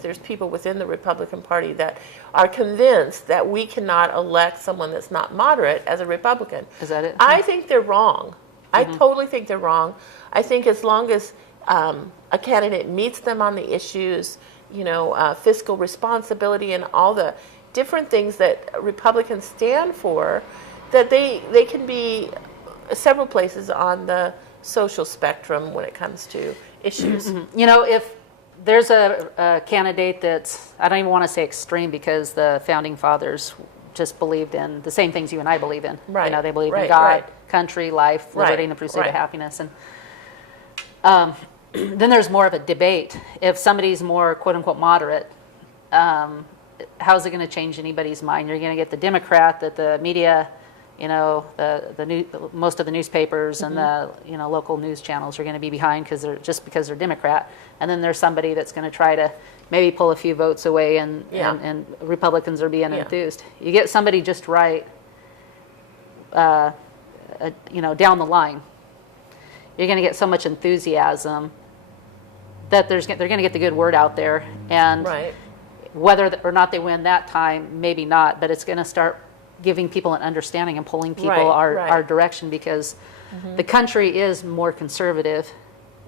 there's people within the Republican Party that are convinced that we cannot elect someone that's not moderate as a Republican. Is that it? I think they're wrong. I totally think they're wrong. I think as long as a candidate meets them on the issues, fiscal responsibility and all the different things that Republicans stand for, that they can be several places on the social spectrum when it comes to issues. If there's a candidate that's, I don't even want to say extreme, because the founding fathers just believed in the same things you and I believe in. Right. They believe in Right. God, Right. country, life, liberty, and the pursuit Right. of happiness. And then there's more of a debate. If somebody's more quote unquote moderate, how's it going to change anybody's mind? You're going to get the Democrat that the media, most of the newspapers and the local news channels are going to be behind because they're Democrat, and then there's somebody that's going to try to maybe pull a few votes away, and Republicans are being enthused. You get somebody just right, down the line, you're going to get so much enthusiasm that they're going to get the good word out there, and whether or not they win that time, maybe not, but it's going to start giving people an understanding and pulling people our direction, because the country is more conservative.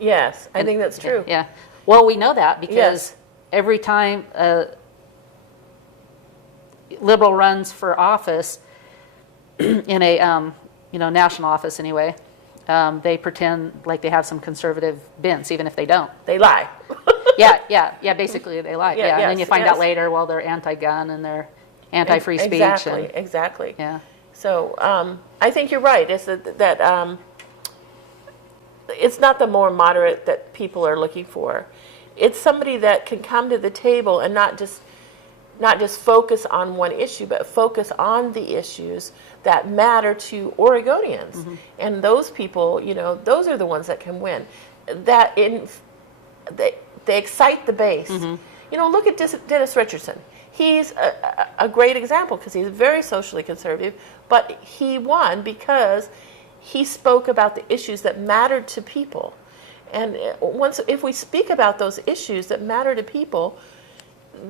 Yes, I think that's true. Yeah. Well, we know that because every time a liberal runs for office, in a national office anyway, they pretend like they have some conservative bents, even if they don't. They lie. Yeah. Basically, they lie. And then you find out later, well, they're anti-gun and they're anti-free speech. Exactly. Yeah. So I think you're right. It's that it's not the more moderate that people are looking for. It's somebody that can come to the table and not just focus on one issue, but focus on the issues that matter to Oregonians. And those people, those are the ones that can win. They excite the base. Look at Dennis Richardson. He's a great example because he's very socially conservative, but he won because he spoke about the issues that mattered to people. And if we speak about those issues that matter to people,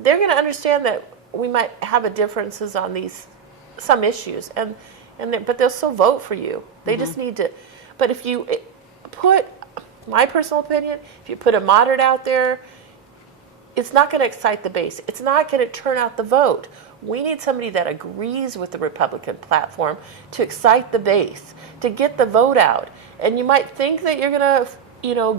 they're going to understand that we might have differences on some issues, but they'll still vote for you. They just need to. But if you put, my personal opinion, if you put a moderate out there, it's not going to excite the base. It's not going to turn out the vote. We need somebody that agrees with the Republican platform to excite the base, to get the vote out. And you might think that you're going to,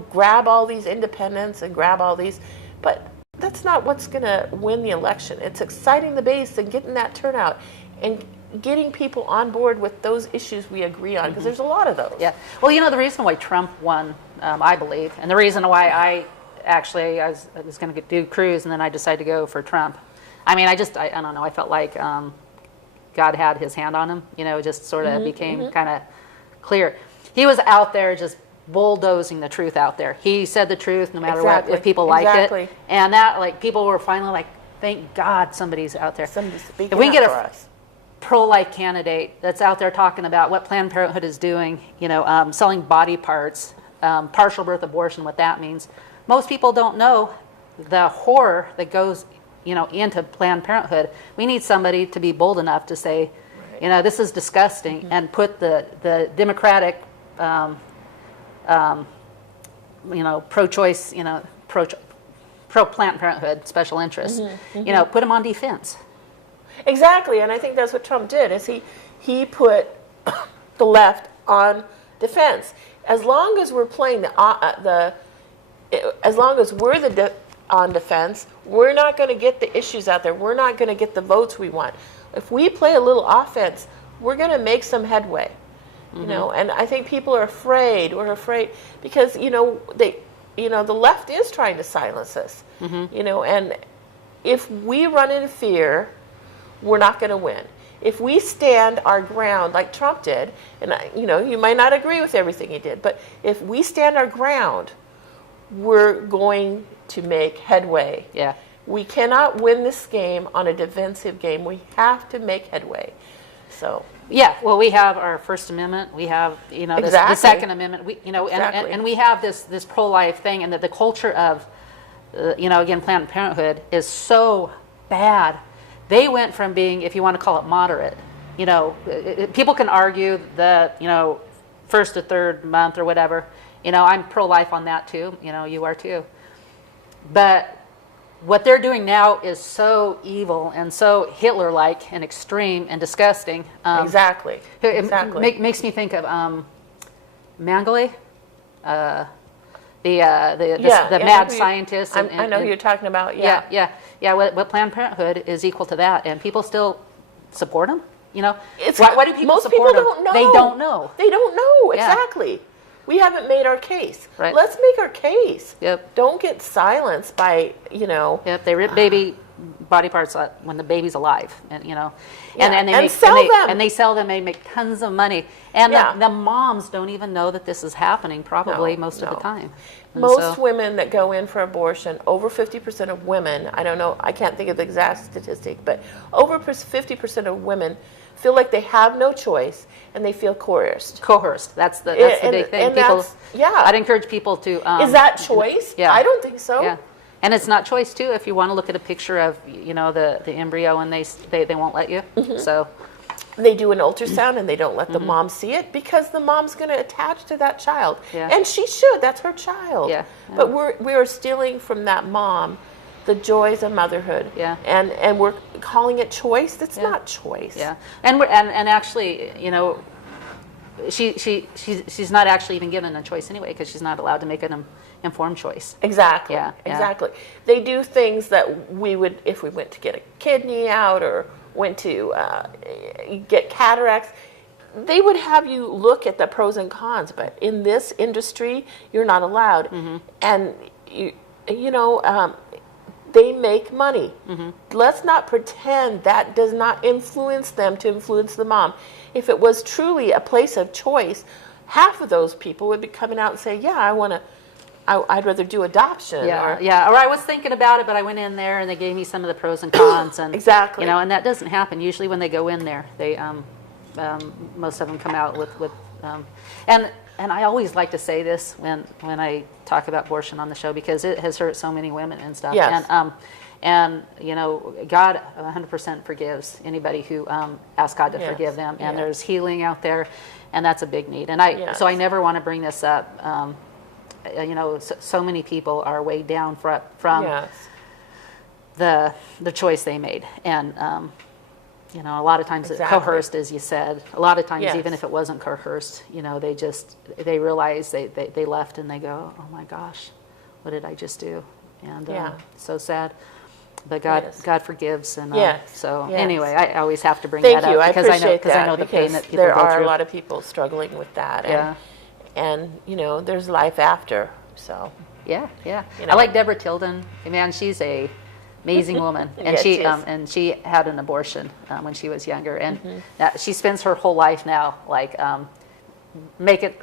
grab all these independents and grab all these, but that's not what's going to win the election. It's exciting the base and getting that turnout and getting people on board with those issues we agree on, because there's a lot of those. Yeah. Well, the reason why Trump won, I believe, and the reason why I was going to do Cruz, and then I decided to go for Trump. I mean, I don't know. I felt like God had his hand on him. It just sort of became kind of clear. He was out there just bulldozing the truth out there. He said the truth no matter what, if people liked it. And that, people were finally like, thank God somebody's out there. Somebody's speaking if we can get for us. Pro-life candidate that's out there talking about what Planned Parenthood is doing, selling body parts, partial birth abortion, what that means. Most people don't know the horror that goes, into Planned Parenthood. We need somebody to be bold enough to say, this is disgusting, and put the Democratic, pro-choice, pro-Planned Parenthood special interests, put them on defense. Exactly, and I think that's what Trump did. Is he put the left on defense. As long as we're playing as long as we're on defense, we're not going to get the issues out there. We're not going to get the votes we want. If we play a little offense, we're going to make some headway. And I think people are afraid. We're afraid because the left is trying to silence us. And if we run into fear, we're not going to win. If we stand our ground like Trump did, and you might not agree with everything he did, but if we stand our ground, we're going to make headway. Yeah. We cannot win this game on a defensive game. We have to make headway. So. Yeah, well, we have our First Amendment. We have, the Second Amendment. We, exactly. and we have this pro-life thing, and the culture of again, Planned Parenthood is so bad. They went from being, if you want to call it moderate, people can argue that, first to third month or whatever. I'm pro-life on that too. You are too. But what they're doing now is so evil and so Hitler-like and extreme and disgusting. Exactly. It makes me think of Mengele, the mad scientist. I know who you're talking about. Yeah. What Planned Parenthood is equal to that, and people still support them. Why do people most support people them? don't know. They don't know. They don't know Yeah. exactly. We haven't made our case. Right. Let's make our case. Yep. Don't get silenced by Yep. They rip baby body parts when the baby's alive, and they sell them. They make tons of money, and the moms don't even know that this is happening. Probably most of the time. And most women that go in for abortion, over 50% of women, I don't know, I can't think of the exact statistic, but over 50% of women feel like they have no choice and they feel coerced. That's the big thing. I'd encourage people to. Is that choice? Yeah. I don't think so. Yeah. And it's not choice too. If you want to look at a picture of the embryo, and they won't let you. So they do an ultrasound and they don't let the mom see it because the mom's going to attach to that child, and she should. That's her child. Yeah. But we are stealing from that mom the joys of motherhood. Yeah. And we're calling it choice. That's not choice. Yeah. And actually, she's not actually even given a choice anyway, because she's not allowed to make an informed choice. Exactly. Yeah. Exactly. They do things that we would, if we went to get a kidney out or went to get cataracts, they would have you look at the pros and cons. But in this industry, you're not allowed. And they make money. Let's not pretend that does not influence them to influence the mom. If it was truly a place of choice, half of those people would be coming out and say, yeah, I'd rather do adoption. Or I was thinking about it, but I went in there and they gave me some of the pros and cons. And exactly. And that doesn't happen. Usually when they go in there, they most of them come out with and I always like to say this when I talk about abortion on the show, because it has hurt so many women and stuff. Yes. And God 100% forgives anybody who asks God to forgive them. And there's healing out there, and that's a big need. And so I never want to bring this up. So many people are weighed down from the choice they made, and a lot of times it's coerced, as you said. A lot of times, even if it wasn't coerced, they realize they left and they go, oh my gosh, what did I just do? And so sad. But God forgives, and anyway, I always have to bring that up because I know the pain that people go through. There are a lot of people struggling with that, and there's life after. So I like Deborah Tilden. Man, she's a amazing woman, and she had an abortion when she was younger, and she spends her whole life now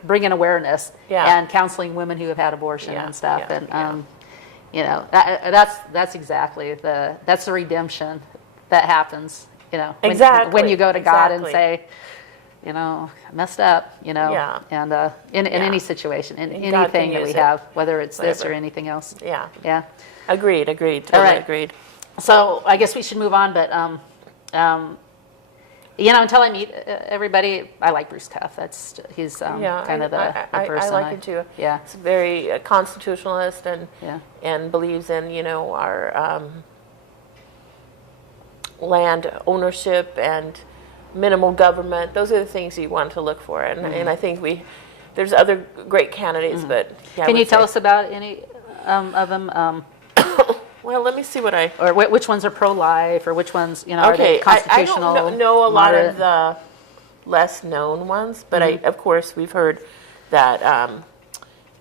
bringing awareness and counseling women who have had abortion and stuff, that's exactly that's the redemption that happens. When you go to God and say, I messed up, and in any situation, in anything that we have, whether it's this or anything else. Yeah. Agreed. Totally agreed. So I guess we should move on, but until I meet everybody, I like Bruce Tuff. He's kind of the person. I like him too. Yeah, he's very constitutionalist and believes in our land ownership and minimal government. Those are the things you want to look for, and I think there's other great candidates, but can you tell us about any of them? Well, let me see or which ones are pro-life, or which ones are they constitutional? I don't know a lot of the less known ones, but of course we've heard that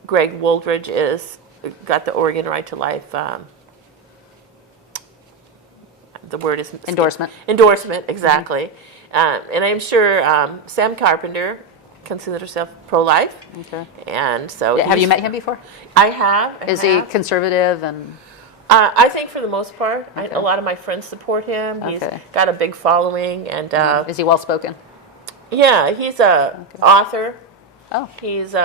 Greg Wooldridge got the Oregon Right to Life. The word is endorsement. Endorsement, exactly. And I'm sure Sam Carpenter considers himself pro-life. Okay. And so have you met him before? I have. Is he conservative and? I think for the most part, a lot of my friends support him. He's got a big following, and is he well spoken? Yeah, he's a author. Oh, he's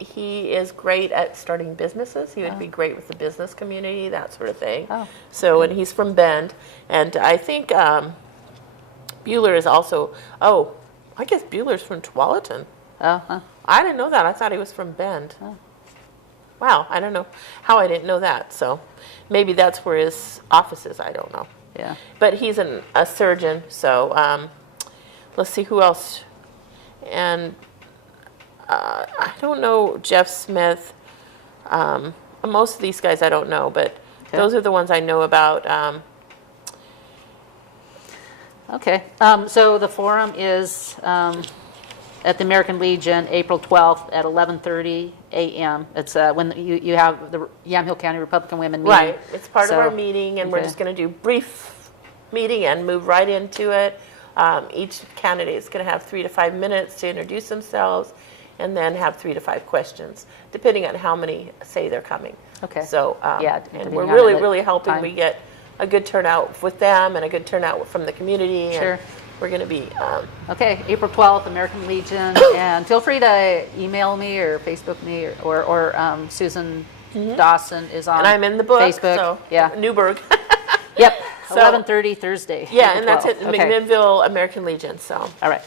he is great at starting businesses. He would be great with the business community, that sort of thing. Oh. So, and he's from Bend. And I think Bueller is also, I guess Bueller's from Tualatin. Oh, huh. I didn't know that. I thought he was from Bend. Oh. Wow, I don't know how I didn't know that. So maybe that's where his office is. I don't know. Yeah. But he's a surgeon. So let's see who else. And I don't know Jeff Smith. Most of these guys I don't know, but those are the ones I know about. Okay. So the forum is at the American Legion, April 12th at 11:30 a.m. It's when you have the Yamhill County Republican Women meeting. Right. It's part of our meeting, and we're just going to do brief meeting and move right into it. Each candidate is going to have 3 to 5 minutes to introduce themselves, and then have 3 to 5 questions, depending on how many say they're coming. Okay. So, yeah, and we're depending on really, the really hoping time. we get a good turnout with them and a good turnout from the community. Sure. And we're going to be. Okay, April 12th, American Legion, and feel free to email me or Facebook me or Susan Dawson is on. And I'm in the book. Facebook. So, yeah. Newburgh. Yep. So- 11:30 Thursday. Yeah, April and that's 12th. at Okay. McMinnville American Legion. So. All right.